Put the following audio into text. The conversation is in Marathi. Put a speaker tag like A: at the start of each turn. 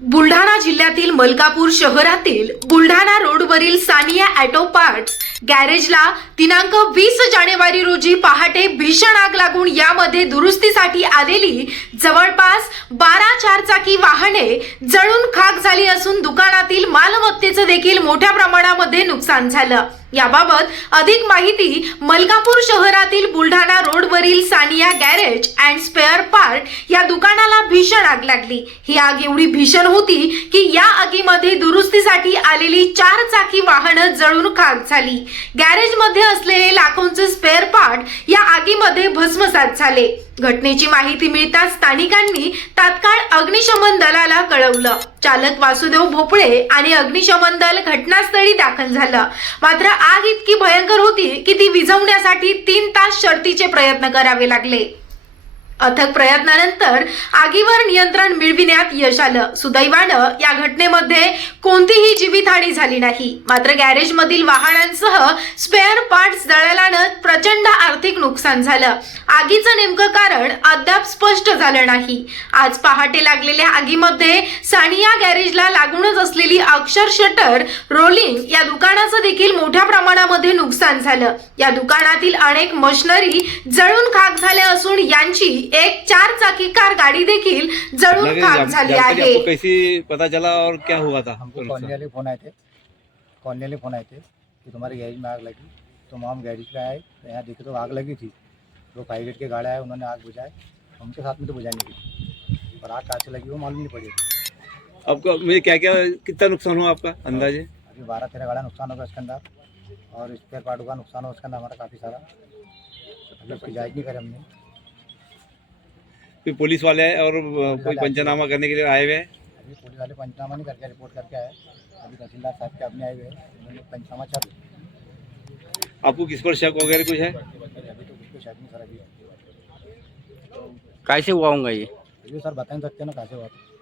A: बुलढाणा जिल्ह्यातील मलकापूर शहरातील बुलढाणा रोडवरील सानिया ॲटो पार्ट्स गॅरेजला दिनांक वीस जानेवारी रोजी पहाटे भीषण आग लागून यामध्ये दुरुस्तीसाठी आलेली जवळपास बारा चारचाकी वाहने जळून खाक झाली असून दुकानातील मालमत्तेचं देखील मोठ्या प्रमाणामध्ये नुकसान झालं. याबाबत अधिक माहिती मलकापूर शहरातील बुलढाणा शहरातील Saniya garage and spare part या दुकानाला भीषण आग लागली. ही आग एवढी भीषण होती की या आगीमध्ये दुरुस्तीसाठी आलेली चार चाकी वाहनं जळून खाक झाली. गॅरेजमध्ये असलेले लाखोंचे स्पेअर पार्ट या आगीमध्ये भस्मसात झाले. घटनेची माहिती मिळताच स्थानिकांनी तात्काळ अग्निशमन दलाला कळवलं. चालक वासुदेव भोपळे आणि अग्निशमन दल घटनास्थळी दाखल झालं. मात्र आग इतकी भयंकर होती की ती विझवण्यासाठी तीन तास शर्तीचे प्रयत्न करावे लागले. अथक प्रयत्नानंतर आगीवर नियंत्रण मिळविण्यात यश आलं. सुदैवानं या घटनेमध्ये कोणतीही जीवितहानी झाली नाही. मात्र गॅरेजमधील वाहनांसह स्पेअर पार्ट्स जळाल्यानं प्रचंड आर्थिक नुकसान झालं. आगीचं नेमकं कारण अद्याप स्पष्ट झालं नाही. आज पहाटे लागलेल्या आगीमध्ये सानिया गॅरेजला लागूनच असलेली अक्षर शटर रोलिंग या दुकानाचं देखील मोठ्या प्रमाणामध्ये नुकसान झालं. या दुकानातील अनेक मशिनरी जळून खाक झाल्या असून यांची एक चार चाकी कार गाडी देखील जळून खाक झाली आहे.
B: कैसे पता चला और क्या हुआ था?
C: हमको कॉलोनी वाले फ़ोन आए थे। कॉलोनी वाले फ़ोन आए थे कि तुम्हारे गैरेज में आग लगी। तो हम गैरेज पे आए तो यहाँ देखे तो आग लगी थी। फाइव गेट के गाड़े आए उन्होंने आग बुझाए उनके साथ में तो बुझाने की पर आग कहाँ से लगी वो मालूम नहीं पड़ी।
B: आपको मुझे क्या क्या कितना नुकसान हुआ आपका अंदाजे?
C: अभी बारह तेरह गाड़ा नुकसान होगा इसके अंदर। और स्पेयर पार्ट का नुकसान हो उसके अंदर हमारा काफ़ी सारा। उसकी जाँच नहीं करी हमने।
B: फिर पुलिस वाले हैं और कोई पंचनामा करने के लिए आए हुए हैं?
C: अभी पुलिस वाले पंचनामा नहीं करके रिपोर्ट करके आए अभी तहसीलदार साहब के अपने आए हुए हैं। पंचनामा चल
B: आपको किस पर शक वगैरह कुछ है?
C: अभी तो कुछ शक नहीं सर अभी।
D: कैसे हुआ होगा ये?
C: अभी सर बता नहीं सकते ना कैसे हुआ? था